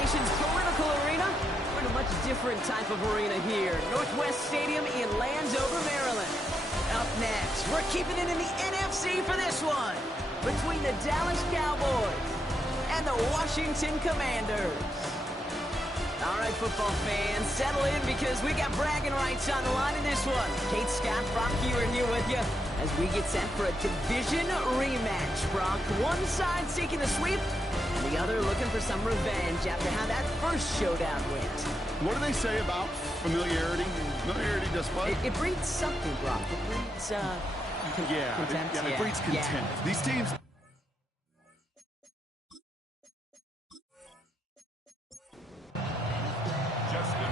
nation's political arena. We're in a much different type of arena here. Northwest Stadium in Landover, Maryland. Up next, we're keeping it in the NFC for this one. Between the Dallas Cowboys and the Washington Commanders. All right, football fans, settle in because we got bragging rights on the line in this one. Kate, Scott, Brock, here with you as we get set for a division rematch. Brock, one side seeking the sweep, and the other looking for some revenge after how that first showdown went. What do they say about familiarity? Familiarity does what? It breeds something, Brock. It breeds, contempt. It breeds contempt. Yeah. These teams...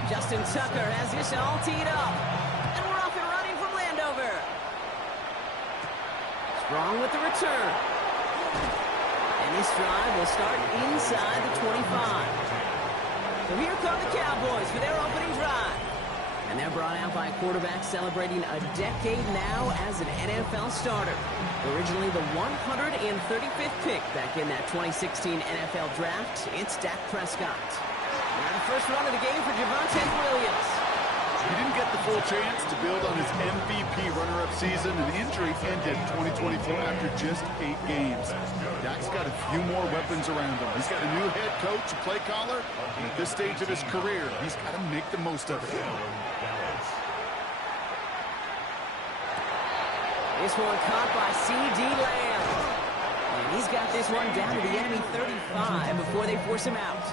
Justin Tucker has this all teed up. And we're off and running from Landover. Strong with the return. And this drive will start inside the 25. So here come the Cowboys for their opening drive. And they're brought out by a quarterback celebrating a decade now as an NFL starter. Originally the 135th pick back in that 2016 NFL draft, it's Dak Prescott. Now the first run of the game for Javonte Williams. He didn't get the full chance to build on his MVP runner-up season. An injury ended 2024 after just 8 games. Dak's got a few more weapons around him. He's got a new head coach, a play caller, and at this stage of his career, he's got to make the most of it. This one caught by C.D. Lamb. And he's got this one down to the enemy 35 before they force him out.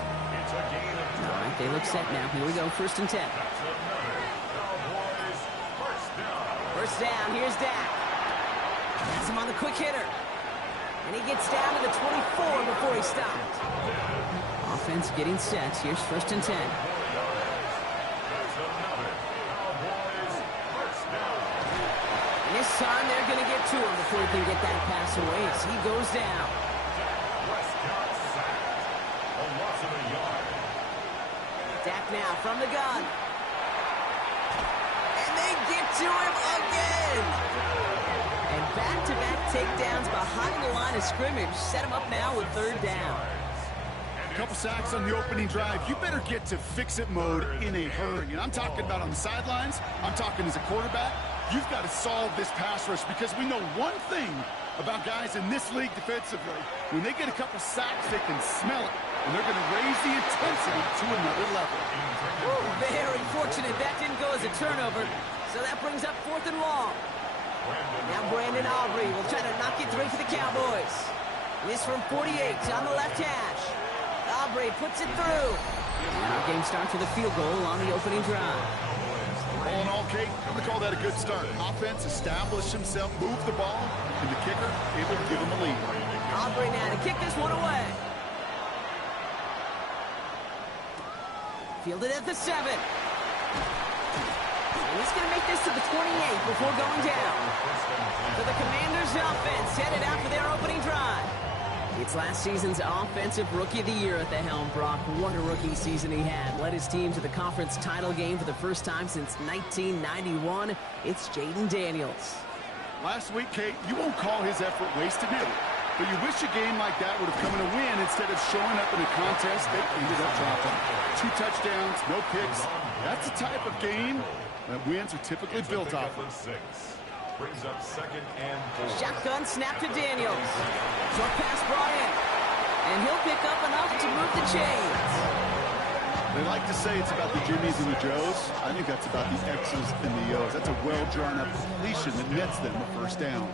All right, they look set now. Here we go, 1st and 10. First down, here's Dak. Has him on the quick hitter. And he gets down to the 24 before he stopped. Offense getting set. Here's 1st and 10. And this time they're going to get to him before he can get that pass away as he goes down. Dak now from the gun. And they get to him again. And back-to-back takedowns behind the line of scrimmage set him up now with 3rd down. A couple sacks on the opening drive. You better get to fix-it mode in a hurry. And I'm talking about on the sidelines. I'm talking as a quarterback. You've got to solve this pass rush because we know one thing about guys in this league defensively. When they get a couple sacks, they can smell it. And they're going to raise the intensity to another level. Ooh, very fortunate that didn't go as a turnover. So that brings up 4th and long. Now Brandon Aubrey will try to knock it through for the Cowboys. This from 48 on the left hash. Aubrey puts it through. And our game starts with a field goal on the opening drive. All in all, Kate, I'm going to call that a good start. Offense established himself, moved the ball, and the kicker able to give him a lead. Aubrey now to kick this one away. Fielded at the 7. And he's going to make this to the 28 before going down. So the Commanders' offense headed out for their opening drive. It's last season's Offensive Rookie of the Year at the helm, Brock. What a rookie season he had. Led his team to the conference title game for the first time since 1991. It's Jaden Daniels. Last week, Kate, you won't call his effort wasted, do you? But you wish a game like that would have come in a win instead of showing up in a contest they ended up dropping. 2 touchdowns, no picks. That's the type of game that wins are typically built off of. Brings up 2nd and 4. Shotgun snap to Daniels. Short pass brought in. And he'll pick up enough to move the chains. They like to say it's about the Jimmies and the Joes. I think that's about the X's and the O's. That's a well-drawn-up completion that nets them a 1st down.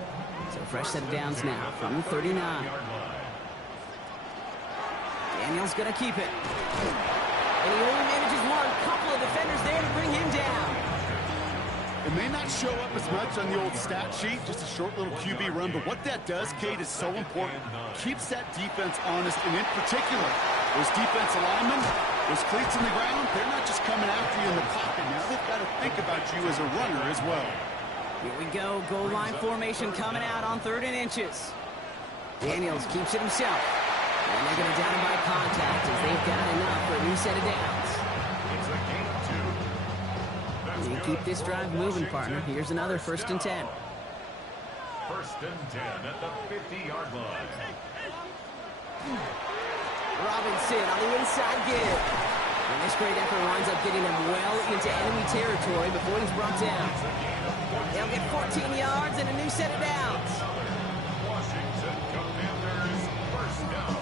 So fresh set of downs now from the 39. Daniels going to keep it. And he only manages one. Couple of defenders there to bring him down. It may not show up as much on the old stat sheet, just a short little QB run, but what that does, Kate, is so important. Keeps that defense honest, and in particular, those defensive linemen, those cleats in the ground, they're not just coming after you in the pocket. Now they've got to think about you as a runner as well. Here we go, goal line formation coming out on 3rd and inches. Daniels keeps it himself. And they're going to down him by contact as they've got enough for a new set of downs. It's a game 2. You keep this drive moving, partner. Here's another 1st and 10. 1st and 10 at the 50-yard line. Robinson on the inside give. And this great effort winds up getting him well into enemy territory before he's brought down. They'll get 14 yards and a new set of downs. Washington Commanders first down.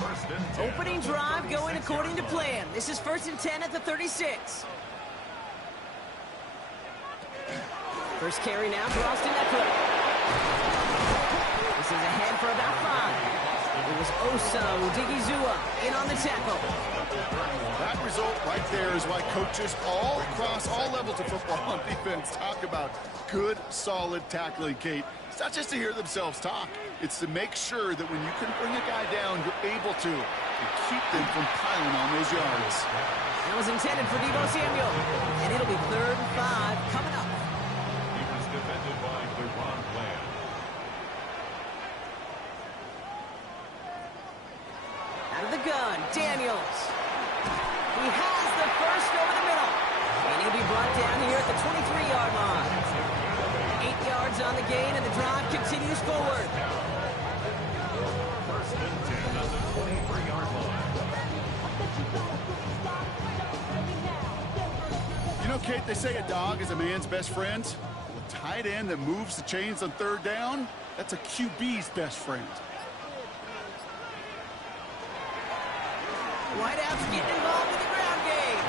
First and 10. Opening drive going according to plan. This is 1st and 10 at the 36. First carry now for Austin Eckler. This is ahead for about 5. It was Osa Odigizua in on the tackle. That result right there is why coaches all across all levels of football on defense talk about good, solid tackling, Kate. It's not just to hear themselves talk. It's to make sure that when you can bring a guy down, you're able to and keep them from piling on those yards. That was intended for Deebo Samuel. And it'll be 3rd and 5 coming up. He was defended by Deron Bland. Out of the gun, Daniels. He has the first over the middle. And he'll be brought down here at the 23-yard line. 8 yards on the gain, and the drive continues forward. First and 10 on the 23-yard line. You know, Kate, they say a dog is a man's best friend. Well, a tight end that moves the chains on 3rd down, that's a QB's best friend. Wideouts getting involved in the ground game.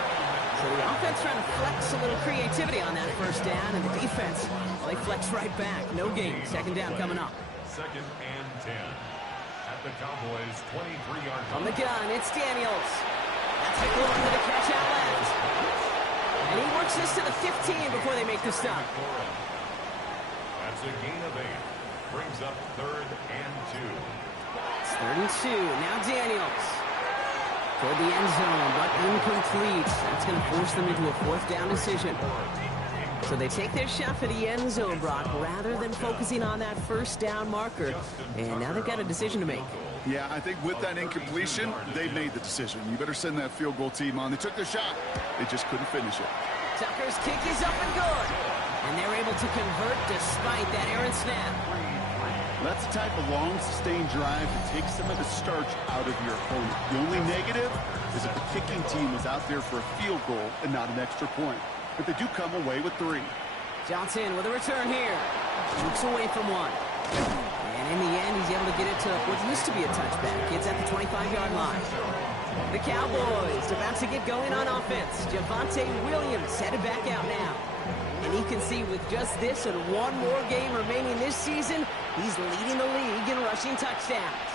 So the offense trying to flex a little creativity on that 1st down, and the defense, well, they flex right back. No gain. 2nd down coming up. 2nd and 10. At the Cowboys' 23-yard line. On the gun, it's Daniels. That's a good to the catch out left. And he works this to the 15 before they make the stop. That's a gain of 8. Brings up 3rd and 2. It's 3rd and 2. Now Daniels. Toward the end zone, but incomplete. That's going to force them into a 4th down decision. So they take their shot for the end zone, Brock, rather than focusing on that 1st down marker. And now they've got a decision to make. Yeah, I think with that incompletion, they made the decision. You better send that field goal team on. They took their shot. They just couldn't finish it. Tucker's kick is up and good. And they're able to convert despite that errant snap. That's the type of long, sustained drive that takes some of the starch out of your opponent. The only negative is if the kicking team is out there for a field goal and not an extra point. But they do come away with 3. Johnson with a return here. Shoots away from one. And in the end, he's able to get it to what used to be a touchback. It's at the 25-yard line. The Cowboys about to get going on offense. Javonte Williams headed back out now. And you can see with just this and one more game remaining this season, he's leading the league in rushing touchdowns.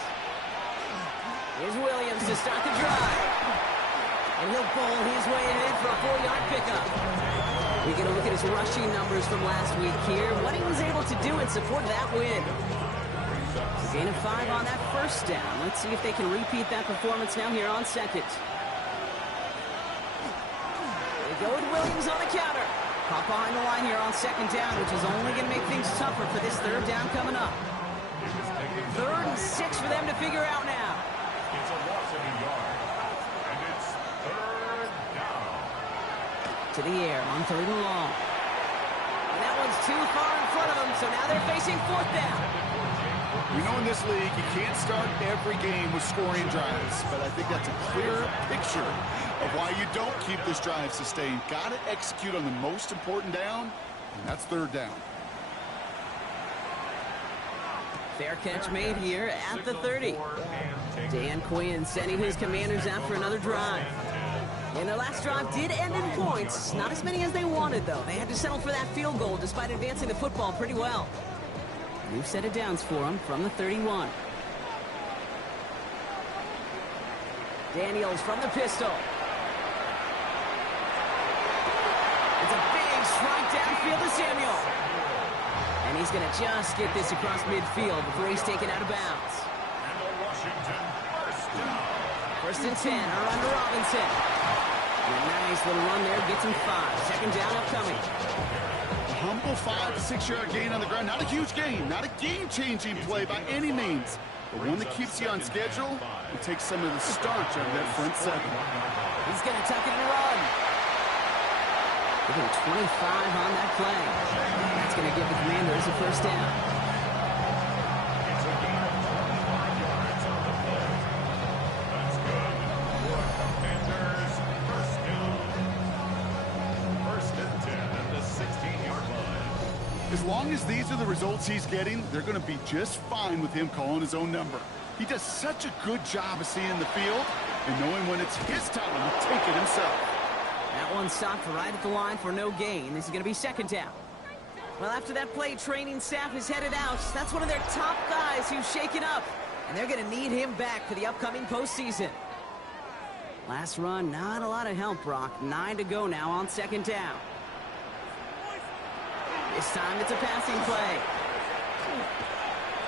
Here's Williams to start the drive. And he'll bowl his way ahead for a 4-yard pickup. We get a look at his rushing numbers from last week here. What he was able to do in support of that win. So gain of 5 on that 1st down. Let's see if they can repeat that performance now here on 2nd. They go with Williams on the counter. Caught behind the line here on 2nd down, which is only going to make things tougher for this 3rd down coming up. 3rd and 6 for them to figure out now. It's a loss of a yard. And it's 3rd down. To the air on 3rd and long. And that one's too far in front of them, so now they're facing 4th down. You know, in this league, you can't start every game with scoring drives, but I think that's a clear picture of why you don't keep this drive sustained. Got to execute on the most important down, and that's 3rd down. Fair catch made here at the 30. Dan Quinn sending his Commanders out for another drive. And their last drive did end in points. Not as many as they wanted, though. They had to settle for that field goal despite advancing the football pretty well. New set of downs for them from the 31. Daniels from the pistol. It's a big strike downfield to Samuel. And he's going to just get this across midfield before he's taken out of bounds. And the Washington first down. 1st and 10, a run to Robinson. And a nice little run there, gets him 5. 2nd down upcoming. Humble 5 to 6 yard gain on the ground. Not a huge gain, not a game-changing play by any means, but one that keeps you on schedule and takes some of the starch out of that front 7. He's going to tuck it and run. Give him 25 on that play. That's going to give the Commanders a 1st down. It's a gain of 25 yards on the play. as long as these are the results he's getting, they're going to be just fine with him calling his own number. He does such a good job of seeing the field and knowing when it's his time to take it himself. That one stopped right at the line for no gain. This is going to be second down. Well, after that play, training staff is headed out. That's one of their top guys who's shaken up, and they're going to need him back for the upcoming postseason. Last run, not a lot of help, Brock. 9 to go now on second down. This time it's a passing play.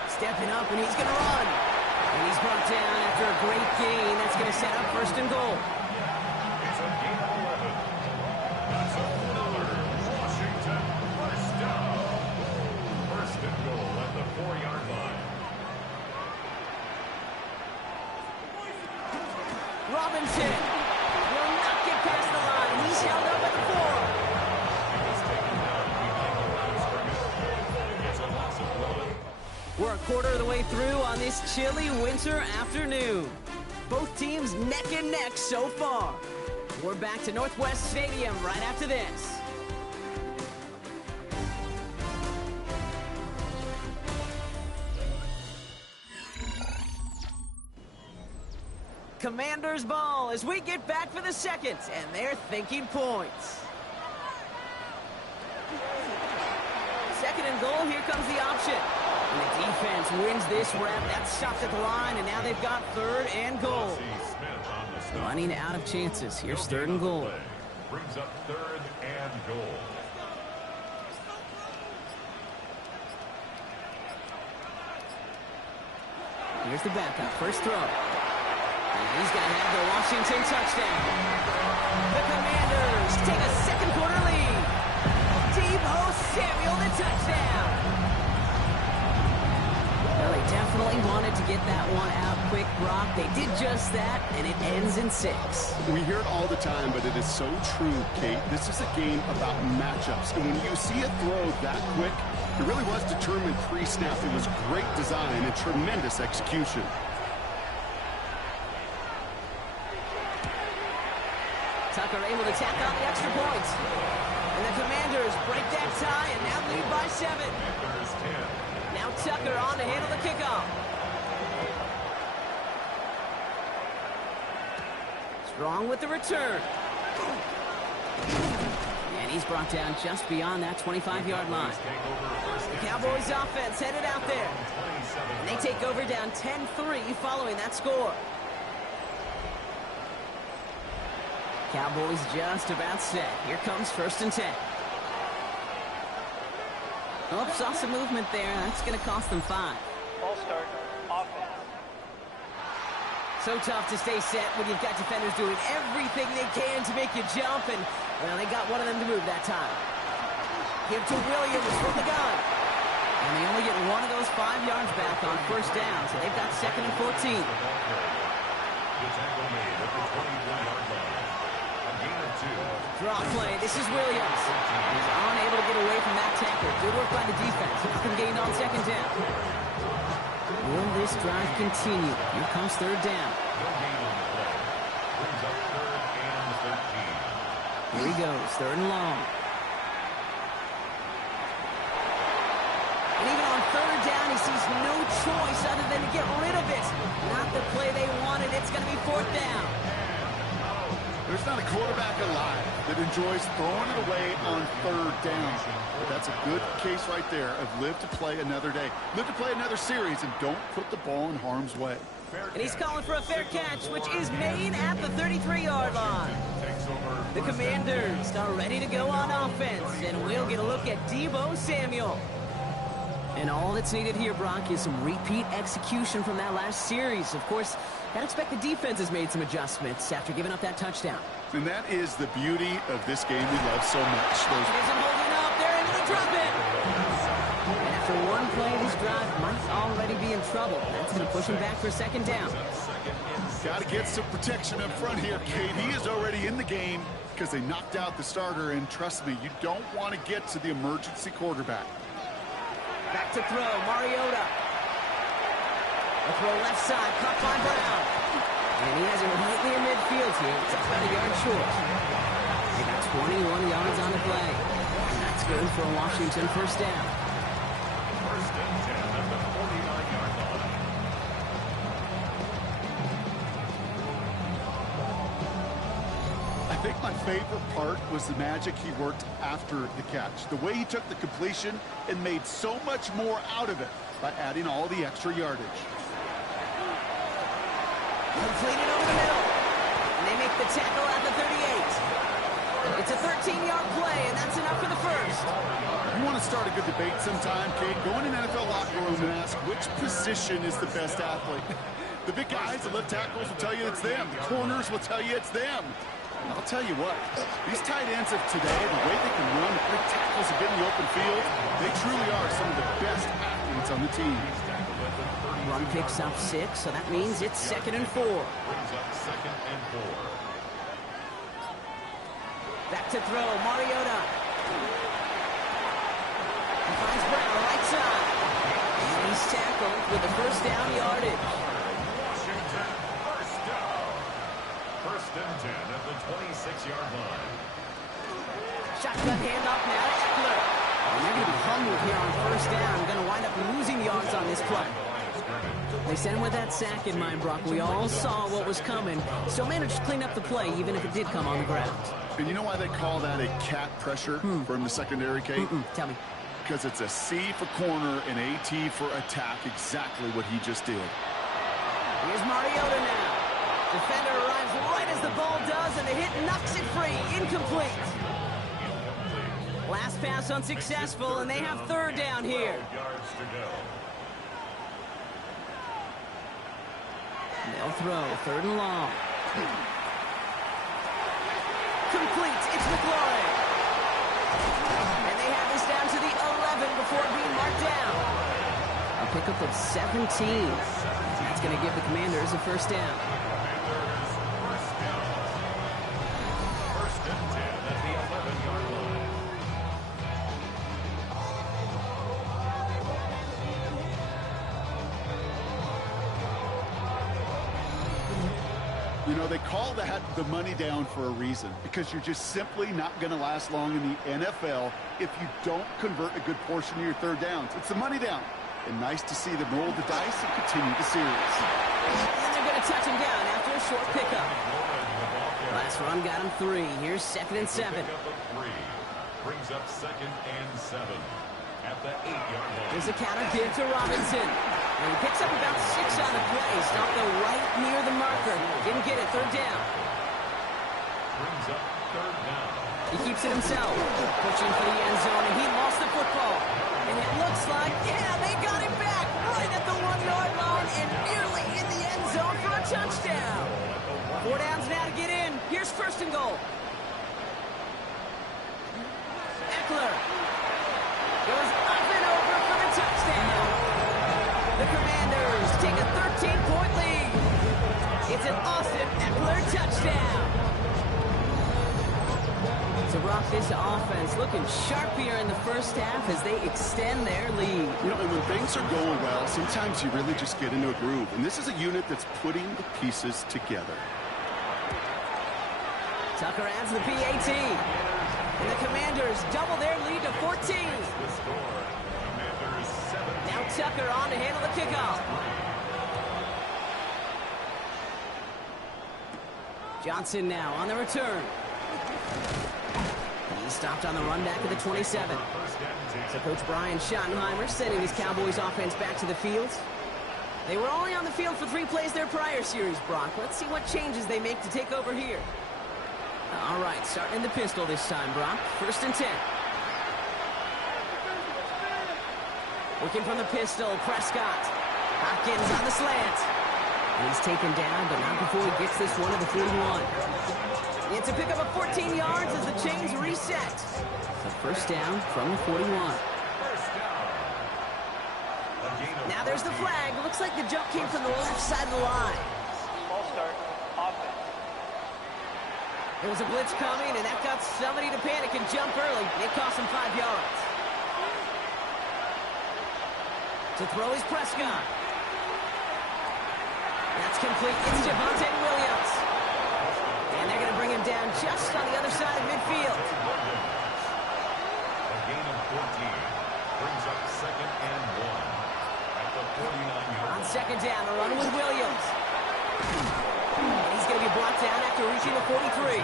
Stepping up, and he's going to run. And he's brought down after a great gain. That's going to set up first and goal. It's a gain of 11. That's another Washington first down. First and goal at the 4-yard line. Robinson will not get past the line. He's held up at the 4. He's taken down behind the line of scrimmage. It's a loss of 1. We're a quarter of the way through on this chilly winter afternoon. Both teams neck and neck so far. We're back to Northwest Stadium right after this. Commanders ball as we get back for the second, and they're thinking points. Second and goal, here comes the option. And the defense wins this rep. That's stopped at the line, and now they've got third and goal. Running out of chances. Here's third and goal. Brings up third and goal. Here's the backup. First throw. And he's got to have the Washington touchdown. The Commanders take a second quarter lead. Deebo Samuel, the touchdown. Well, they definitely wanted to get that one out quick, Brock. They did just that, and it ends in 6. We hear it all the time, but it is so true, Kate. This is a game about matchups. And when you see a throw that quick, it really was determined pre-snap. It was great design and tremendous execution. Tucker able to tack on the extra point. And the Commanders break that tie and now lead by 7. Now Tucker on to handle the kickoff. Strong with the return. And he's brought down just beyond that 25-yard line. The Cowboys offense headed out there. And they take over down 10-3 following that score. Cowboys just about set. Here comes first and 10. Oh, saw some movement there. That's going to cost them 5. Ball start, offense. So tough to stay set when you've got defenders doing everything they can to make you jump, and, well, they got one of them to move that time. Give to Williams from the gun. And they only get one of those 5 yards back on first down, so they've got second and 14. The tackle made at the 23-yard line. Draw play. This is Williams. He's unable to get away from that tackle. Good work by the defense. It's been gained on second down. Will this drive continue? Here comes third down. Brings up third and 13. Here he goes. Third and long. And even on third down, he sees no choice other than to get rid of it. Not the play they wanted. It's going to be fourth down. There's not a quarterback alive that enjoys throwing it away on third down. But that's a good case right there of live to play another day. Live to play another series and don't put the ball in harm's way. And he's calling for a fair catch, which is made at the 33-yard line. The Commanders are ready to go on offense, and we'll get a look at Deebo Samuel. And all that's needed here, Brock, is some repeat execution from that last series. Of course, I'd expect the defense has made some adjustments after giving up that touchdown. And that is the beauty of this game we love so much. Isn't holding up. They're able to drop it. And after one play, this drive might already be in trouble. That's going to push him back for a second down. Got to get some protection up front here, Kate. He is already in the game because they knocked out the starter. And trust me, you don't want to get to the emergency quarterback. Back to throw, Mariota. A throw left side, caught by Brown. And he has it right near midfield here. It's about a yard short. They got 21 yards on the play. And that's good for a Washington first down. my favorite part was the magic he worked after the catch. The way he took the completion and made so much more out of it by adding all the extra yardage. Completed over the middle. And they make the tackle at the 38. It's a 13-yard play, and that's enough for the first. You want to start a good debate sometime, Kate? Go in an NFL locker room and ask which position is the best athlete. The big guys, the left tackles will tell you it's them. The corners will tell you it's them. And I'll tell you what, these tight ends of today, the way they can run, the quick tackles and get in the open field, they truly are some of the best athletes on the team. Run picks up 6, so that means it's 2nd and 4. Brings up 2nd and 4. Back to throw, Mariota. He finds Brown, right side. And he's tackled with the first down yardage. Washington, first down. 1st and 10 at the 26-yard line. Shotgun handoff now to Eckler. And they're going to be humbled here on 1st down. Going to wind up losing yards on this play. They sent him with that sack in mind, Brock. We all saw what was coming. Still managed to clean up the play, even if it did come on the ground. And you know why they call that a cat pressure from the secondary, Kate? Tell me. Because it's a C for corner and a T for attack, exactly what he just did. Here's Mariota now. Defender arrives right as the ball does, and the hit knocks it free. Incomplete. Last pass unsuccessful, and they have 3rd down here. Yards to go. They'll throw, 3rd and long. Complete, it's McLaurin. And they have this down to the 11 before being marked down. A pickup of 17. That's going to give the Commanders a 1st down. First down. 1st and 10 at the 11-yard line. You know, they call that the money down for a reason, because you're just simply not going to last long in the NFL if you don't convert a good portion of your 3rd downs. It's the money down. And nice to see them roll the dice and continue the series. And they're going to touch him down after a short pickup. Last run got him 3. Here's 2nd and 7. Pickup of 3. Brings up 2nd and 7 at the 8-yard line. There's a counter give to Robinson. And he picks up about 6 on the play. Stopped though right near the marker. Didn't get it. 3rd down. Brings up 3rd down. He keeps it himself. Pushing for the end zone, and he lost the football. And it looks like, yeah, they got him back right at the 1-yard line and nearly in the end zone for a touchdown. 4 downs now to get in. Here's 1st and goal. Eckler goes up and over for the touchdown. The Commanders take a 13-point lead. It's an Austin Eckler touchdown. So, Brock, this offense looking sharp here in the 1st half as they extend their lead. You know, and when things are going well, sometimes you really just get into a groove. And this is a unit that's putting the pieces together. Tucker adds the PAT. And the Commanders double their lead to 14. The score. Commanders 7. Now Tucker on to handle the kickoff. Johnson now on the return. He stopped on the run back at the 27. So Coach Brian Schottenheimer sending his Cowboys offense back to the field. They were only on the field for 3 plays their prior series, Brock. Let's see what changes they make to take over here. All right, starting in the pistol this time, Brock. 1st and 10. Working from the pistol, Prescott. Hopkins on the slant. And he's taken down, but not before he gets this one to the 41. It's a pickup of 14 yards as the chains reset. So 1st down from the 41. Now there's the flag. Looks like the jump came from the left side of the line. False start. Offense. There was a blitz coming, and that got somebody to panic and jump early. It cost him 5 yards. To throw is Prescott. That's complete. It's Javonte Williams. And they're going to bring him down just on the other side of midfield. A gain of 14. Brings up 2nd and 1 at the 49-yard line. On 2nd down, a run with Williams. And he's He's going to be brought down after reaching the 43.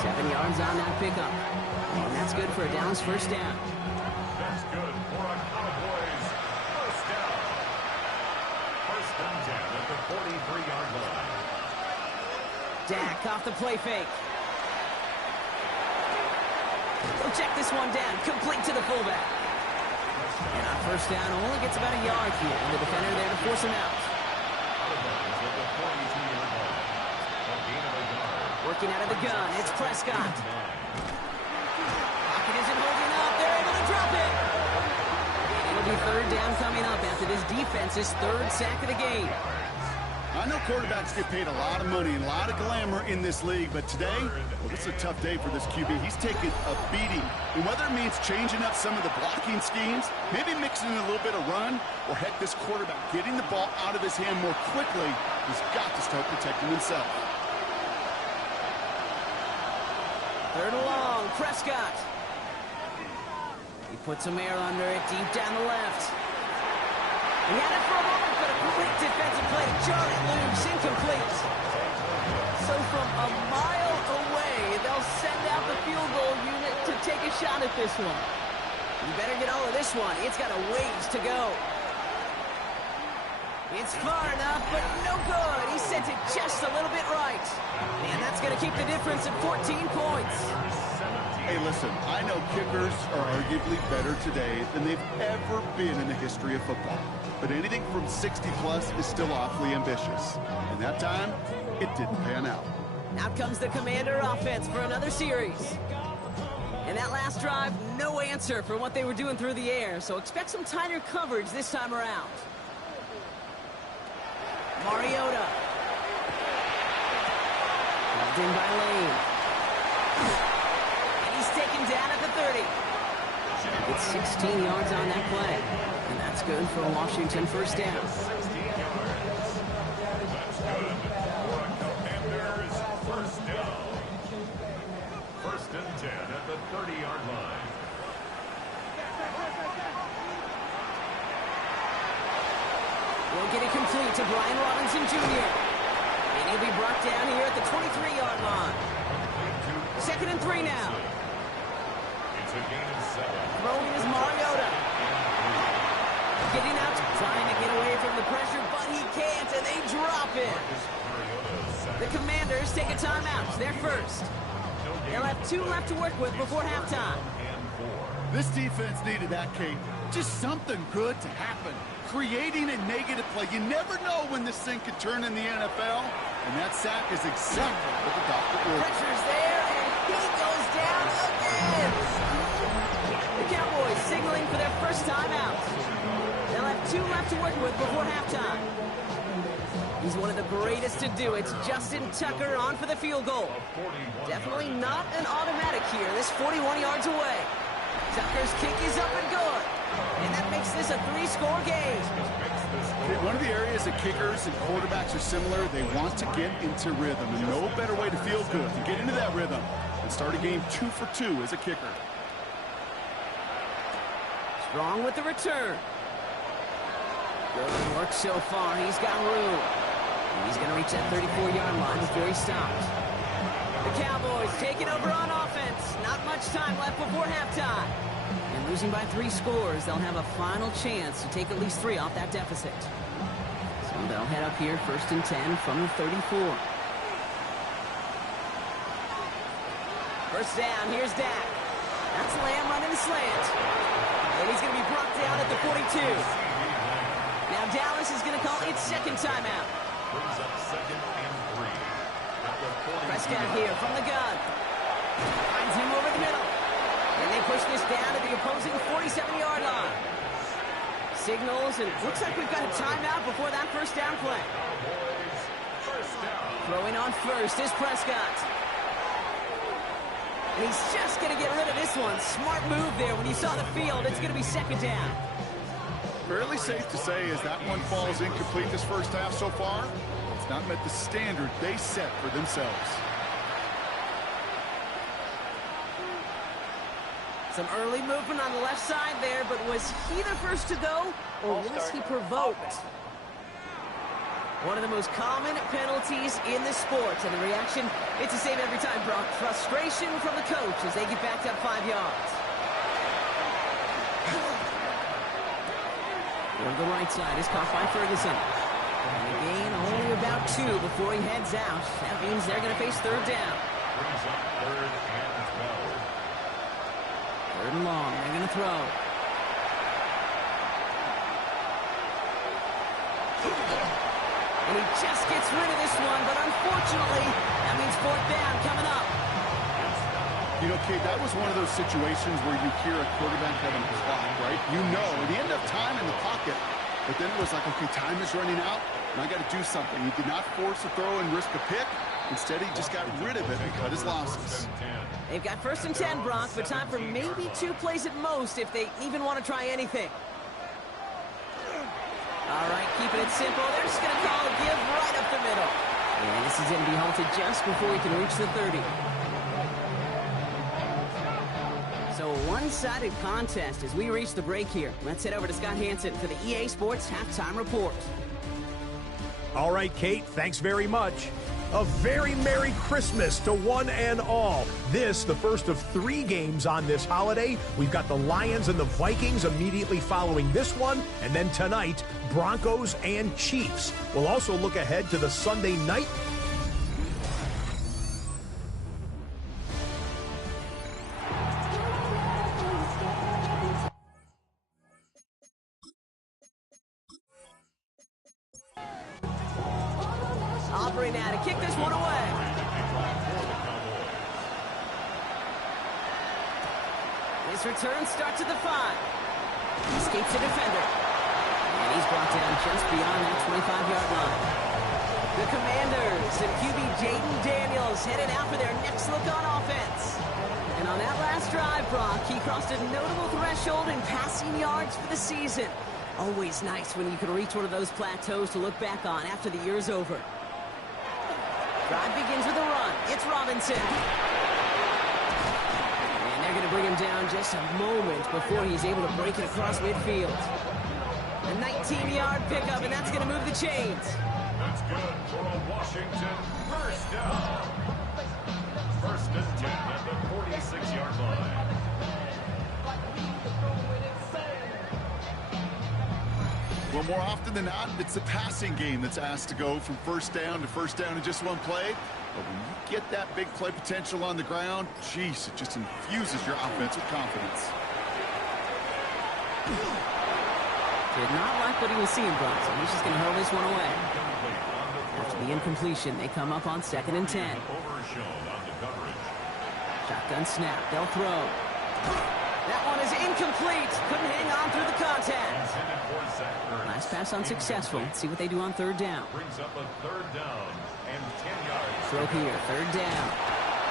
7 yards on that pickup. And that's good for a Dallas first down. That's good for a Cowboys first down. First and 10 at the 43-yard line. Dak off the play fake. We'll check this one down. Complete to the fullback. And on first down, only gets about a yard here. And the defender there to force him out. Working out of the gun, it's Prescott. Pocket isn't holding up. They're able to drop it. And it'll be third down coming up after this defense's third sack of the game. I know quarterbacks get paid a lot of money and a lot of glamour in this league, but today, well, this is a tough day for this QB. He's taken a beating. And whether it means changing up some of the blocking schemes, maybe mixing in a little bit of run, or heck, this quarterback getting the ball out of his hand more quickly, he's got to start protecting himself. Third and long, Prescott. He puts some air under it, deep down the left. He had it for a moment, but a quick defensive play. Charlie loose, incomplete. So from a mile away, they'll send out the field goal unit to take a shot at this one. You better get all of this one. It's got a ways to go. It's far enough, but no good. He sent it just a little bit right. And that's going to keep the difference at 14 points. Hey, listen, I know kickers are arguably better today than they've ever been in the history of football. But anything from 60-plus is still awfully ambitious. And that time, it didn't pan out. Out comes the Commander offense for another series. And that last drive, no answer for what they were doing through the air. So expect some tighter coverage this time around. Mariota. Held in by Lane. And he's taken down at the 30. It's 16 yards on that play. And that's good for a Washington first down. 16 yards. That's good for a Commanders first down. First and 10 at the 30-yard line. We'll get it complete to Brian Robinson Jr. And he'll be brought down here at the 23-yard line. Second and 3 now. It's a gain of 7. Throwing is Mariota. Getting out, trying to get away from the pressure, but he can't, and they drop it. The Commanders take a timeout. They're first. They'll have 2 left to work with before halftime. This defense needed that, Kate. Just something good to happen. Creating a negative play. You never know when this thing could turn in the NFL, and that sack is exactly what the doctor ordered. Pressure's there, and he goes down again. The Cowboys signaling for their first timeout. They'll have 2 left to work with before halftime. He's one of the greatest to do it. Justin Tucker on for the field goal. Definitely not an automatic here. This 41 yards away. Tucker's kick is up and good. And that makes this a 3-score game. One of the areas that kickers and quarterbacks are similar, they want to get into rhythm. And no better way to feel good than get into that rhythm and start a game 2 for 2 as a kicker. Strong with the return. Good work so far. He's got room. And he's going to reach that 34-yard line before he stops. The Cowboys taking over on offense. Not much time left before halftime. And losing by 3 scores, they'll have a final chance to take at least 3 off that deficit. So they'll head up here first and 10 from the 34. First down, here's Dak. That's Lamb running the slant. And he's going to be brought down at the 42. Now Dallas is going to call its second timeout. Brings up 2nd and 3. At the 40. Prescott here from the gun. Finds him over the middle. And they push this down to the opposing 47-yard line. Signals, and looks like we've got a timeout before that first down play. First down. Throwing on first is Prescott. And he's just going to get rid of this one. Smart move there. When you saw the field, it's going to be second down. Fairly safe to say as that one falls incomplete this first half so far, it's not met the standard they set for themselves. Some early movement on the left side there, but was he the first to go, or was he provoked? One of the most common penalties in the sport. And the reaction, it's the same every time, Brock. Frustration from the coach as they get backed up 5 yards. On the right side is caught by Ferguson. And a gain only about 2 before he heads out. That means they're going to face third down. Brings up 3rd and 12. 3rd and long. They're going to throw. And he just gets rid of this one, but unfortunately, that means 4th down coming up. You know, Kate, that was one of those situations where you hear a quarterback having a clock, right? You know, he ended up time in the pocket, but then it was like, okay, time is running out, and I got to do something. He did not force a throw and risk a pick. Instead, he just got rid of it and cut his losses. They've got 1st and 10, Brock, but time for maybe 2 plays at most if they even want to try anything. All right, keeping it simple. They're just going to call a give right up the middle. And this is going to be halted just before he can reach the 30. So a one-sided contest as we reach the break here. Let's head over to Scott Hansen for the EA Sports Halftime Report. All right, Kate, thanks very much. A very Merry Christmas to one and all. This, the first of 3 games on this holiday. We've got the Lions and the Vikings immediately following this one. And then tonight, Broncos and Chiefs. We'll also look ahead to the Sunday night. Operating now to kick this one away. His return starts at the 5. Escapes the defender. And he's brought down just beyond that 25-yard line. The Commanders and QB Jaden Daniels headed out for their next look on offense. And on that last drive, Brock, he crossed a notable threshold in passing yards for the season. Always nice when you can reach one of those plateaus to look back on after the year's over. Drive begins with a run. It's Robinson. And they're going to bring him down just a moment before he's able to break it across midfield. A 19-yard pickup, and that's going to move the chains. That's good for a Washington first down. 1st and 10 at the 46-yard line. Well, more often than not, it's the passing game that's asked to go from first down in just one play. But when you get that big play potential on the ground, geez, it just infuses your offense with confidence. Did not like what he was seeing, Brock, so he's just going to hurl this one away. After the incompletion, they come up on 2nd and 10. Shotgun snap. They'll throw. That one is incomplete. Couldn't hang on through the contact. Last pass unsuccessful. Let's see what they do on 3rd down. Brings up a 3rd down and 10 yards. Throw here, 3rd down.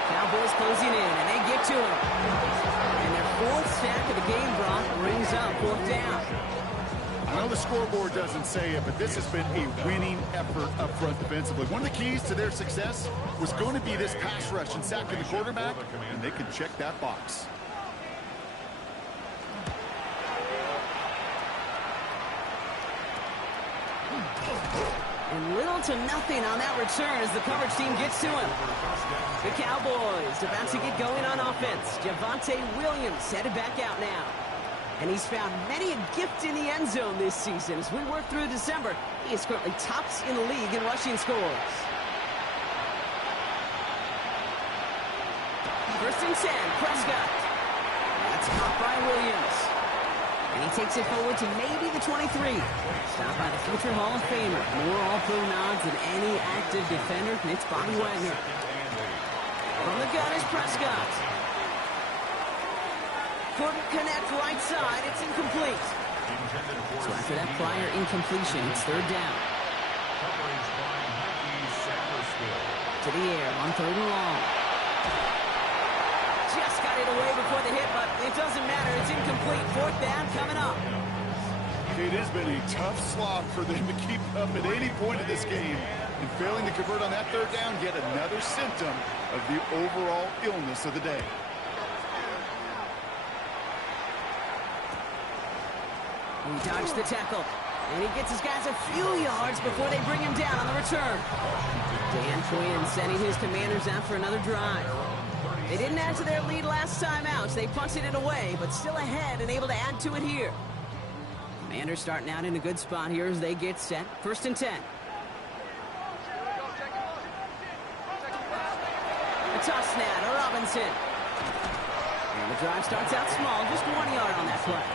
Cowboys closing in, and they get to him. And their 4th sack of the game, Brock, brings up 4th down. I know the scoreboard doesn't say it, but this has been a winning effort up front defensively. One of the keys to their success was going to be this pass rush and sacking the quarterback, and they can check that box. And little to nothing on that return as the coverage team gets to him. The Cowboys about to get going on offense. Javonte Williams headed back out now. And he's found many a gift in the end zone this season. As we work through December, he is currently tops in the league in rushing scores. 1st and 10, Prescott. That's caught by Williams. And he takes it forward to maybe the 23. Stopped by the future Hall of Famer. More All-Pro nods than any active defender. It's Bobby Wagner. From the gun is Prescott. Couldn't connect right side. It's incomplete. So after that prior incompletion, it's 3rd down. To the air on 3rd and long. Just got it away before the hit, but it doesn't matter. It's incomplete. 4th down coming up. It has been a tough slog for them to keep up at any point of this game. And failing to convert on that 3rd down, yet another symptom of the overall illness of the day. He dodged the tackle. And he gets his guys a few yards before they bring him down on the return. Dan Quinn sending his Commanders out for another drive. They didn't add to their lead last time out. They punted it away, but still ahead and able to add to it here. Commanders starting out in a good spot here as they get set. 1st and 10. A toss now to Robinson. And the drive starts out small, just 1 yard on that play.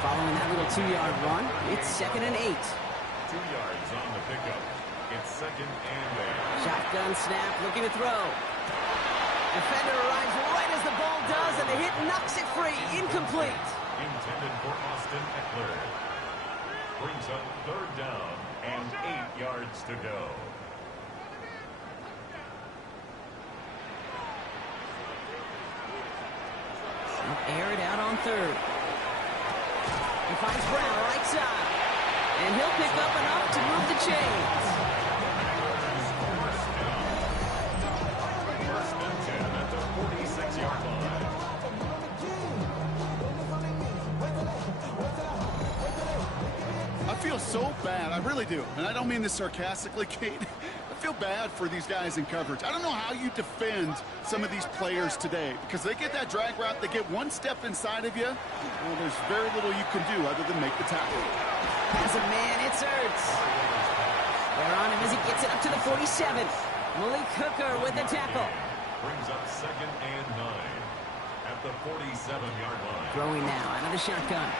Following that little 2-yard run, it's 2nd and 8. 2 yards on the pickup. It's 2nd and 8. Shotgun snap, looking to throw. Defender arrives right as the ball does, and the hit knocks it free. Incomplete. Intended for Austin Eckler. Brings up 3rd down and 8 yards to go. Air it out on 3rd. He finds Brown right side. And he'll pick up enough to move the chains. First and 10 at the 46-yard line. I feel so bad. I really do. And I don't mean this sarcastically, Kate. I feel bad for these guys in coverage. I don't know how you defend some of these players today because they get that drag route, they get one step inside of you. Well, there's very little you can do other than make the tackle. As a man, it's Ertz. They're on him as he gets it up to the 47. Malik Hooker with the tackle. Brings up 2nd and 9 at the 47-yard line. Throwing now out of the shotgun.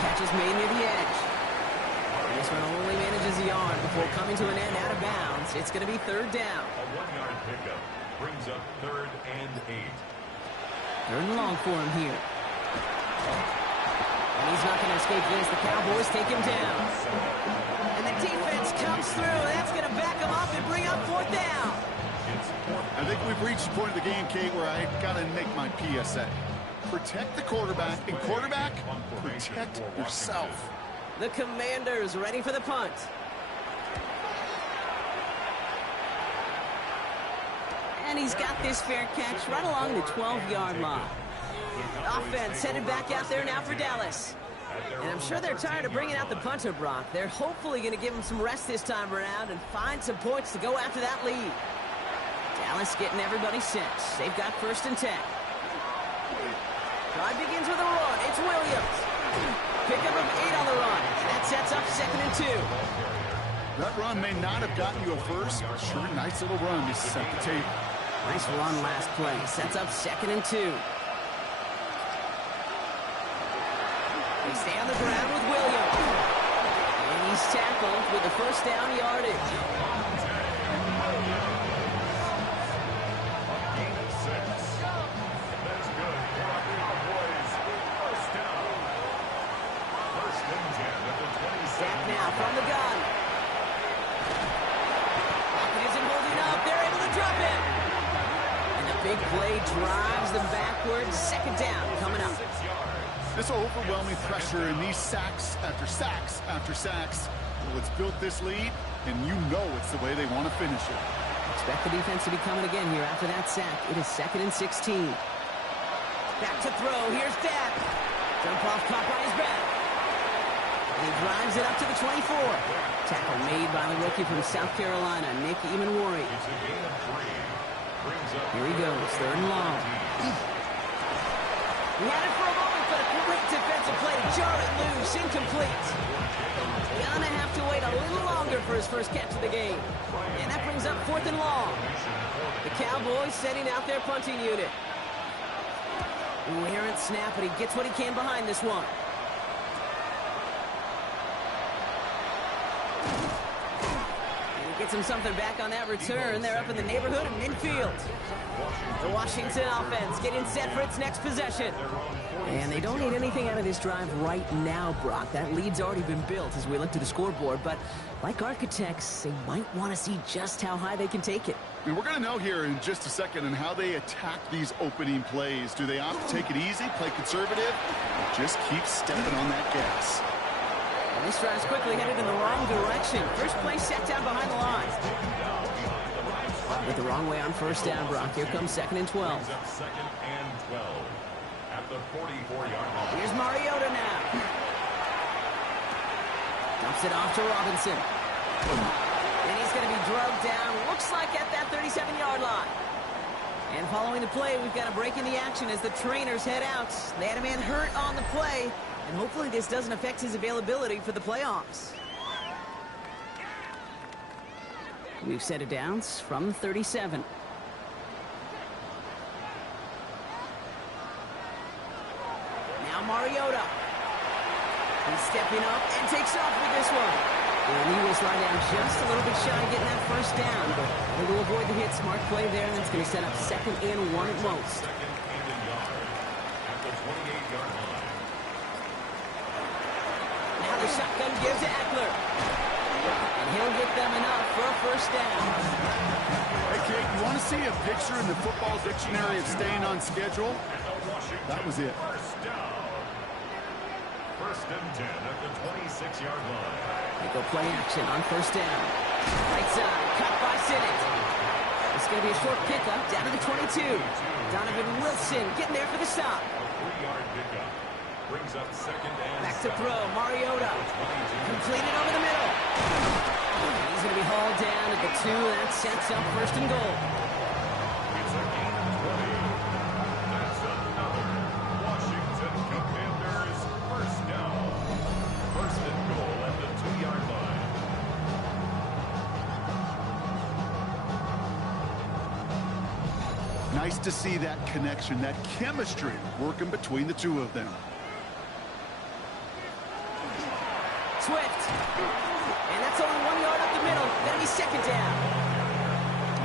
Catch is made near the edge. This one only manages a yard before coming to an end out of bounds. It's going to be 3rd down. A 1-yard pickup brings up 3rd and 8. 3rd and long for him here. And he's not going to escape this. The Cowboys take him down. And the defense comes through. That's going to back him up and bring up 4th down. I think we've reached the point of the game, Kate, where I got to make my PSA. Protect the quarterback, and quarterback, protect yourself. The Commanders ready for the punt. And he's got this fair catch right along the 12-yard line. Offense headed back out there now for Dallas. And I'm sure they're tired of bringing out the punter, Brock. They're hopefully going to give him some rest this time around and find some points to go after that lead. Dallas getting everybody set. They've got 1st and 10. Drive begins with a run. It's Williams. Pickup of 8 on the run. That sets up 2nd and 2. That run may not have gotten you a first, but sure, nice little run to set the table. Nice run last play. Sets up 2nd and 2. They stay on the ground with Williams. And he's tackled with the 1st down yardage. Snap now from the gun. Pocket isn't holding up. They're able to drop him. And the big play drives them backwards. 2nd down coming up. This overwhelming pressure and these sacks after sacks after sacks. Well, it's built this lead, and you know it's the way they want to finish it. Expect the defense to be coming again here after that sack. It is 2nd and 16. Back to throw. Here's Dak. Jump off caught by his back. He drives it up to the 24. Tackle made by the rookie from South Carolina, Nick Emanwari. Here he goes, 3rd and long. He had it for a moment, but a great defensive play to jar it loose, incomplete. Gonna have to wait a little longer for his first catch of the game. And that brings up 4th and long. The Cowboys setting out their punting unit. Ooh, errant snap, but he gets what he can behind this one. Gets him something back on that return. They're up in the neighborhood of midfield. The Washington offense getting set for its next possession. And they don't need anything out of this drive right now, Brock. That lead's already been built as we look to the scoreboard. But like architects, they might want to see just how high they can take it. And we're going to know here in just a second on how they attack these opening plays. Do they opt to take it easy, play conservative, or just keep stepping on that gas? And this drive's quickly headed in the wrong direction. First play set down behind the line. With the wrong way on 1st down, Brock. Here comes 2nd and 12. 2nd and 12 at the 44-yard line. Here's Mariota now. Dumps it off to Robinson. And he's going to be drugged down, looks like at that 37-yard line. And following the play, we've got a break in the action as the trainers head out. They had a man hurt on the play, and hopefully this doesn't affect his availability for the playoffs. We've set it down from 37. Now Mariota. He's stepping up and takes off with this one. And he will slide down just a little bit shy of getting that first down, but able to avoid the hit. Smart play there, and it's going to set up 2nd and 1 at most. Now the shotgun gives to Eckler. And he'll get them enough for a first down. Hey, Kate, you want to see a picture in the football dictionary of staying on schedule? That was it. First and 10 at the 26-yard line. They go play action on first down. Right side, cut by Sinnott. It's going to be a short pickup down to the 22. Donovan Wilson getting there for the stop. A 3-yard pickup. Brings up 2nd and Back to throw, Mariota. Completed over the middle. And he's going to be hauled down at the 2. That sets up 1st and goal. It's a gain of 20. That's another Washington Commanders first down. 1st and goal at the 2-yard line. Nice to see that connection, that chemistry working between the two of them. Swift. And that's only 1 yard up the middle. That'll be 2nd down.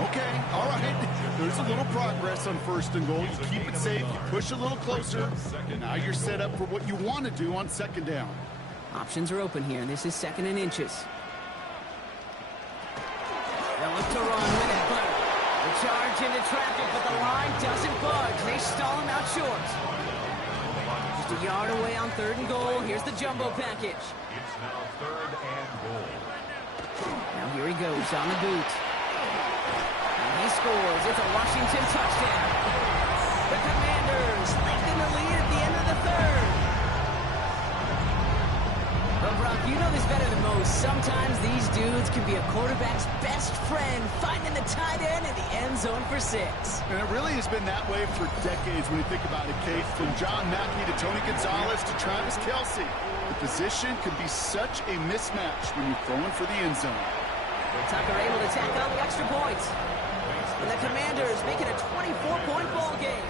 Okay, all right. There's a little progress on 1st and goal. You keep it safe, you push a little closer, and now you're set up for what you want to do on 2nd down. Options are open here. This is 2nd and inches. They'll look to run with Eckler. The charge into traffic, but the line doesn't budge. They stall him out short. Just a yard away on 3rd and goal. Here's the jumbo package. It's now 3rd and goal. Now here he goes on the boot. And he scores. It's a Washington touchdown. The Commanders lengthen the lead at the end of the 3rd. But Brock, you know this better than most. Sometimes these dudes can be a quarterback's best friend, finding the tight end in the end zone for 6. And it really has been that way for decades when you think about it, Kate. From John Mackey to Tony Gonzalez to Travis Kelce. The position can be such a mismatch when you're throwing for the end zone. Tucker able to tack on the extra points. And the Commanders make it a 24-point ball game.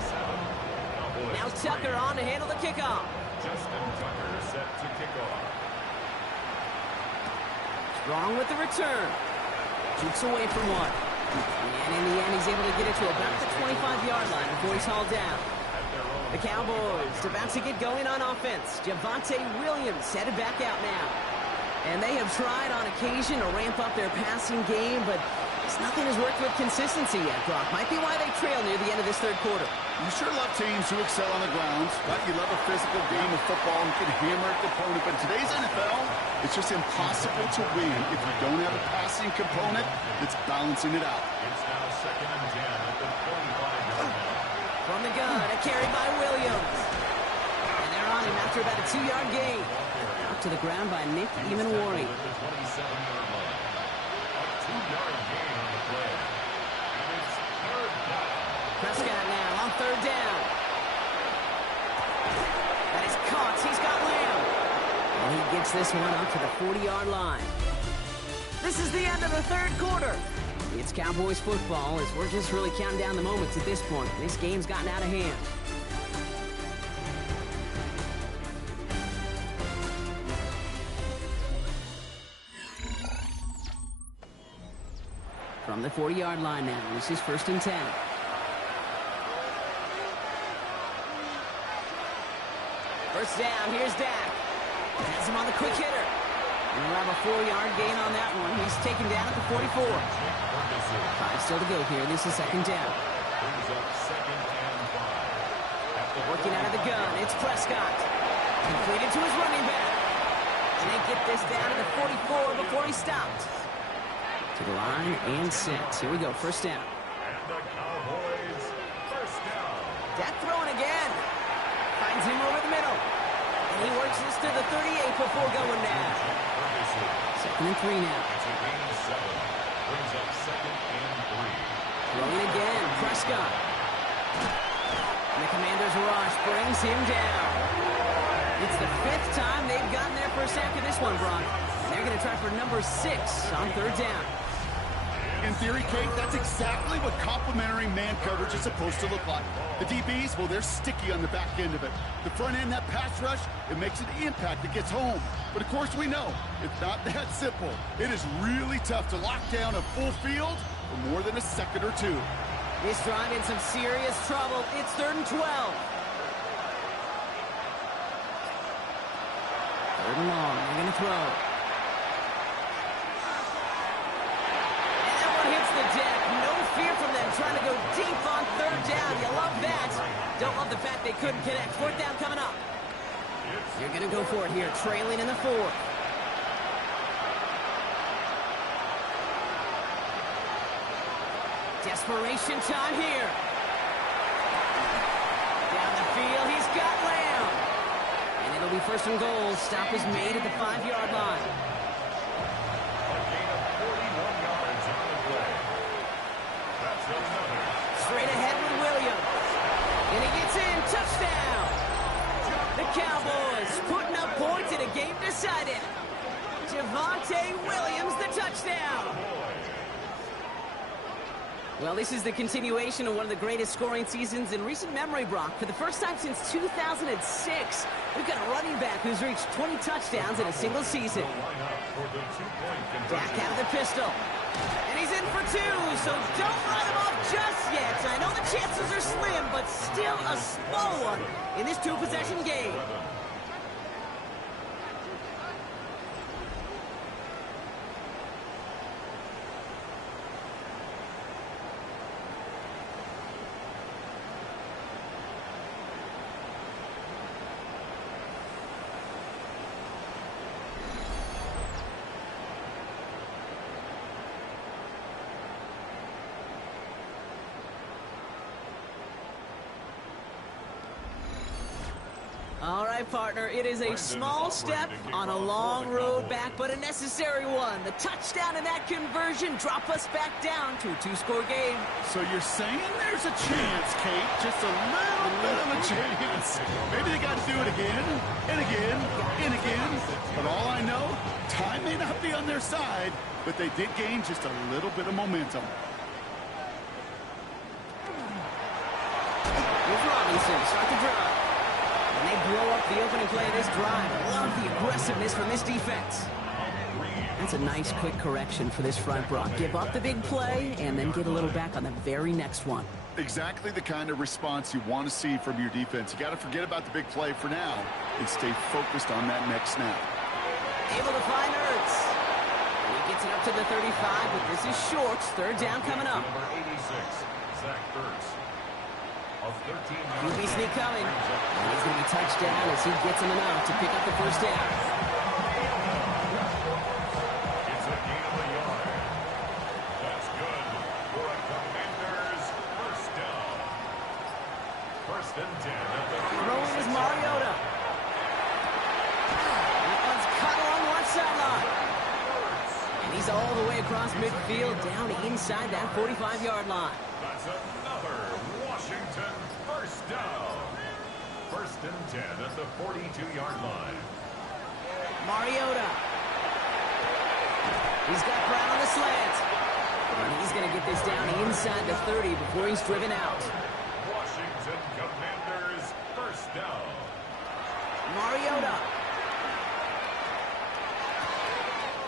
Now Tucker on to handle the kickoff. Justin Tucker set to kick off. Strong with the return. Jukes away from one. And in the end, he's able to get it to about the 25-yard line before he's hauled down. The Cowboys about to get going on offense. Javonte Williams headed back out now. And they have tried on occasion to ramp up their passing game, but nothing has worked with consistency yet, Brock. Might be why they trail near the end of this 3rd quarter. You sure love teams who excel on the ground, right? You love a physical game of football and can hammer at the opponent. But in today's NFL, it's just impossible to win if you don't have a passing component that's balancing it out. It's now 2nd and 10 at the 25-yard line. From the gun, a carry by Williams. And they're on him after about a 2-yard gain. Up to the ground by Nick Emanwari. The 27-yard line. A 2-yard gain on the play. And it's 3rd down. Prescott now on 3rd down. That is caught. He's got Lamb. And he gets this one up to the 40-yard line. This is the end of the 3rd quarter. It's Cowboys football as we're just really counting down the moments at this point. This game's gotten out of hand. From the 40-yard line now, this is 1st and 10. First down, here's Dak. Has him on the quick hitter. And we'll have a 4-yard gain on that one. He's taken down at the 44. 5 still to go here. This is 2nd down. Working out of the gun, it's Prescott. Completed to his running back. And they get this down to the 44 before he stopped. To the line and set. Here we go, 1st down. And the Cowboys first down. Dak throwing again. Finds him over the middle. And he works this to the 38 before going down. 2nd and 3 now. It's a gain of 7. Brings up 2nd and 3. Throwing again, Prescott. And the Commanders' rush brings him down. It's the 5th time they've gotten their first sack of this one, Brock. And they're going to try for number 6 on 3rd down. In theory, Kate, that's exactly what complementary man coverage is supposed to look like. The DBs, well, they're sticky on the back end of it. The front end, that pass rush, it makes an impact. It gets home. But, of course, we know it's not that simple. It is really tough to lock down a full field for more than a second or two. This drive in some serious trouble. It's 3rd and 12. 3rd and long. They're going to throw. And that one hits the deck. No fear from them trying to go deep on 3rd down. You love that. Don't love the fact they couldn't connect. 4th down coming up. You're going to go for it here, trailing in the 4th. Desperation time here. Down the field, he's got Lamb. And it'll be 1st and goal. Stop is made at the 5-yard line. A gain of 41 yards on the play. That's another. Straight ahead with Williams. And he gets in. Touchdown. The Cowboys putting up points in a game decided. Javonte Williams, the touchdown. Well, this is the continuation of one of the greatest scoring seasons in recent memory, Brock. For the first time since 2006, we've got a running back who's reached 20 touchdowns in a single season. Back out of the pistol. And he's in for 2, so don't write him off just yet. I know the chances are slim, but still a small one in this 2-possession game. All right, partner, it is a small step on a long road back, but a necessary one. The touchdown and that conversion drop us back down to a 2-score game. So you're saying there's a chance, Kate, just a little bit of a chance. Maybe they got to do it again, and again, and again. But all I know, time may not be on their side, but they did gain just a little bit of momentum. Here's Robinson, start the drive. And they blow up the opening play of this drive. I love the aggressiveness from this defense. That's a nice quick correction for this front, Brock. Give up the big play and then get a little back on the very next one. Exactly the kind of response you want to see from your defense. You got to forget about the big play for now and stay focused on that next snap. Able to find Ertz. And he gets it up to the 35, but this is short. 3rd down coming up. Number 86, Zach Ertz. QB sneak coming. And he's going to be touched down as he gets him enough to pick up the 1st down. It's a gain of a yard. That's good for a Commanders 1st down. 1st and 10 at the Throwing is Mariota. That one's cut along one sideline. And he's all the way across midfield down inside that 45-yard line. That's another Washington 1st down. 1st and 10 at the 42-yard line. Mariota. He's got Brown on the slant. And he's going to get this down inside the 30 before he's driven out. Washington Commanders 1st down. Mariota.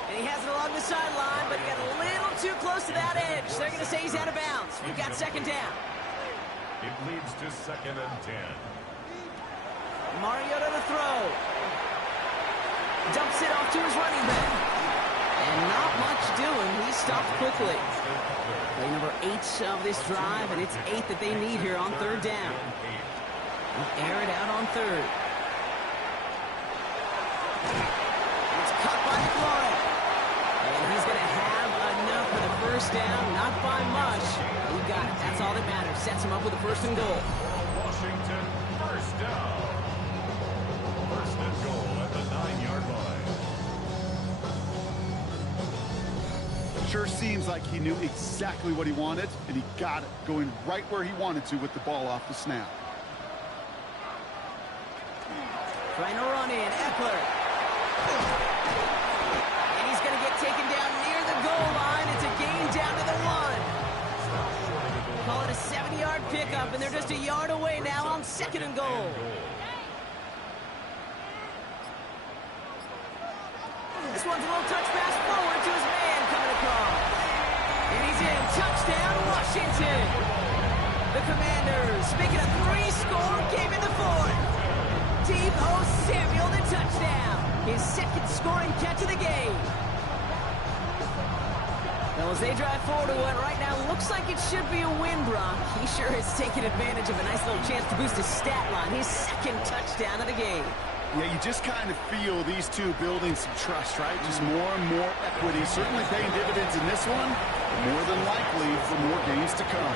And he has it along the sideline, but he got a little too close to that edge. They're going to say he's out of bounds. We've got 2nd down. It leads to 2nd and 10. Mariota to throw. Dumps it off to his running back. And not much doing. He stopped quickly. Play number 8 of this drive, and it's 8 that they need here on 3rd down. They'll air it out on 3rd. It's caught by McLaurin. And he's going to have enough for the 1st down. Not by much. He got it. That's all that matters. Sets him up with a 1st and goal. Washington 1st down. 1st and goal at the 9-yard line. Sure seems like he knew exactly what he wanted, and he got it, going right where he wanted to with the ball off the snap. Trying to run in, Eckler. And he's going to get taken down near the goal line. It's a gain down to the 1. Call it a 70-yard pickup, and they're just a yard away now on 2nd and goal. This one's a little touch pass forward to his man coming across. And he's in. Touchdown, Washington. The Commanders, making a 3-score game in the 4th. Deebo Samuel, the touchdown. His 2nd scoring catch of the game. Well, as they drive forward to what right now looks like it should be a win, Brock. He sure has taken advantage of a nice little chance to boost his stat line. His 2nd touchdown of the game. Yeah, you just kind of feel these two building some trust, right? Just more and more equity. Certainly paying dividends in this one. More than likely for more games to come.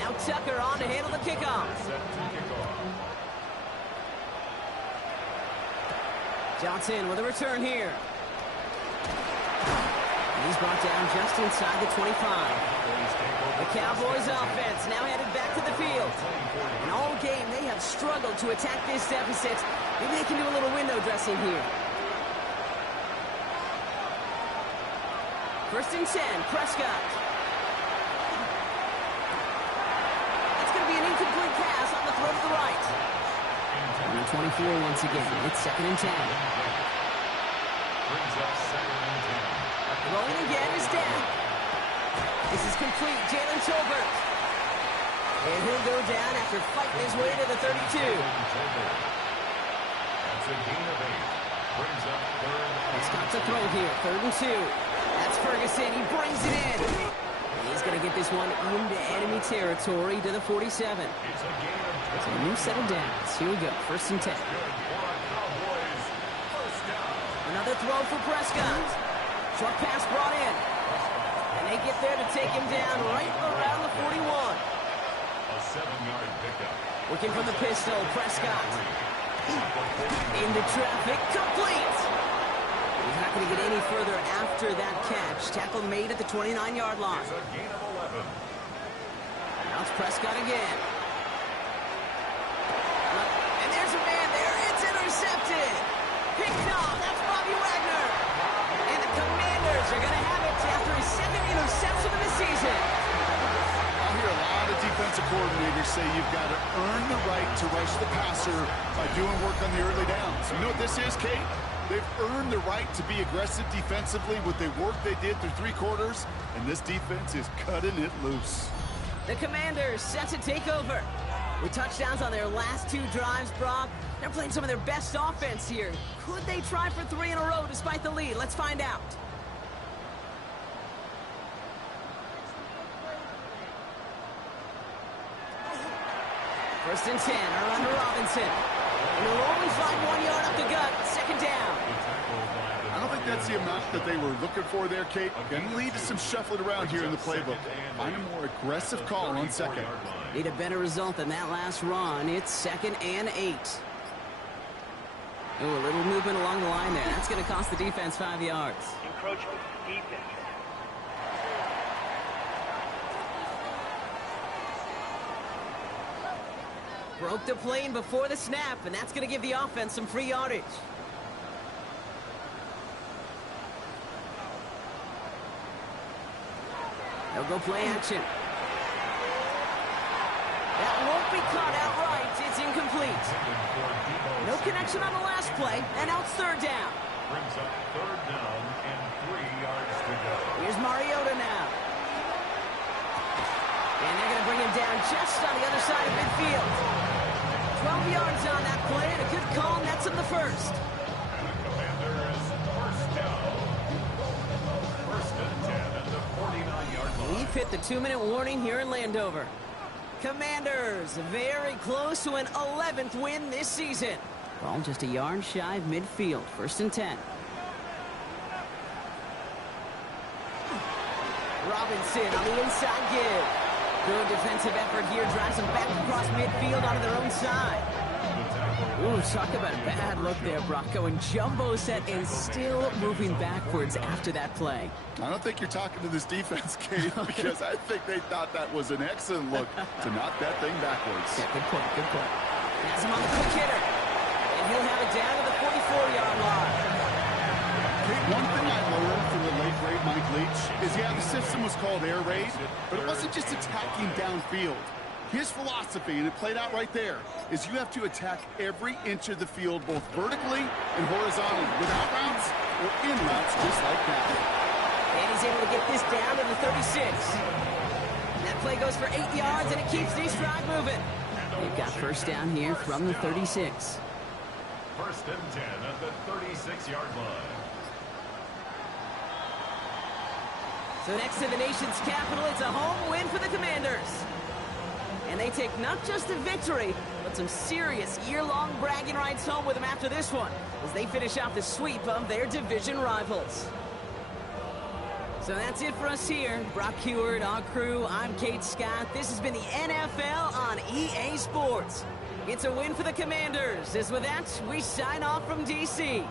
Now Tucker on to handle the kickoff. Johnson with a return here. And he's brought down just inside the 25. The Cowboys offense now headed back to the field. And all game they have struggled to attack this deficit. Maybe they can do a little window dressing here. 1st and 10, Prescott. That's going to be an incomplete pass on the throw to the right. Number 24 once again. It's 2nd and 10. Rolling again is down. This is complete. Jalen Tolbert. And he'll go down after fighting his way to the 32. That's a gain of 8. Brings up 3rd. Prescott to throw here. 3rd and 2. That's Ferguson. He brings it in. And he's going to get this one into enemy territory to the 47. It's a gain of 2. So a new set of downs. Here we go. 1st and 10. Cowboys. First down. Another throw for Prescott. Short pass brought in. And they get there to take him down right around the 41. A 7-yard pickup. Working from the pistol, Prescott. Into traffic, complete. He's not going to get any further after that catch. Tackle made at the 29-yard line. It's a gain of 11. Now it's Prescott again. And there's a man there. It's intercepted. Picked off. That's Bobby Wagner. And the Commanders are going to have it after his 2nd interception of the season. I hear a lot of defensive coordinators say you've got to earn the right to rush the passer by doing work on the early downs. You know what this is, Kate? They've earned the right to be aggressive defensively with the work they did through 3 quarters, and this defense is cutting it loose. The Commanders set to take over. With touchdowns on their last 2 drives, Brock, they're playing some of their best offense here. Could they try for 3 in a row despite the lead? Let's find out. First and 10, Orlando Robinson. And he'll only find 1 yard up the gut. 2nd down. I don't think that's the amount that they were looking for there, Kate. Going to lead to some shuffling around here in the playbook. Find a more aggressive call on 2nd. Need a better result than that last run. It's 2nd and 8. Oh, a little movement along the line there. That's going to cost the defense 5 yards. Encroachment defense. Broke the plane before the snap, and that's going to give the offense some free yardage. They'll go play action. That won't be caught outright. It's incomplete. No connection on the last play, and now it's 3rd down. Brings up 3rd down and 3 yards to go. Here's Mariota now. And they're going to bring him down just on the other side of midfield. 12 yards on that play, and a good call nets him the 1st. And the Commanders first down. 1st and 10 at the 49-yard line. We've hit the 2-minute warning here in Landover. Commanders very close to an 11th win this season. Ball just a yard shy of midfield. 1st and 10. Robinson on the inside give. Good defensive effort here. Drives them back across midfield onto their own side. The tackle Ooh, talk about a bad look there, Brock. Going jumbo set and still moving backwards after that play. I don't think you're talking to this defense, Kate, because I think they thought that was an excellent look to knock that thing backwards. Yeah, good point, good point. Has him on the quick hitter. And he'll have it down to the 44-yard line. Kate, one thing I learned from the late great Mike Leach is, yeah, the system was called air raid, but it wasn't just attacking downfield. His philosophy, and it played out right there, is you have to attack every inch of the field, both vertically and horizontally, without routes or in routes, just like that. And he's able to get this down to the 36. That play goes for 8 yards, and it keeps the stride moving. They've got first down here from the 36. First and 10 at the 36-yard line. So next to the nation's capital, it's a home win for the Commanders. And they take not just a victory, but some serious year-long bragging rights home with them after this one, as they finish out the sweep of their division rivals. So that's it for us here. Brock Heward, our crew, I'm Kate Scott. This has been the NFL on EA Sports. It's a win for the Commanders, as with that, we sign off from D.C.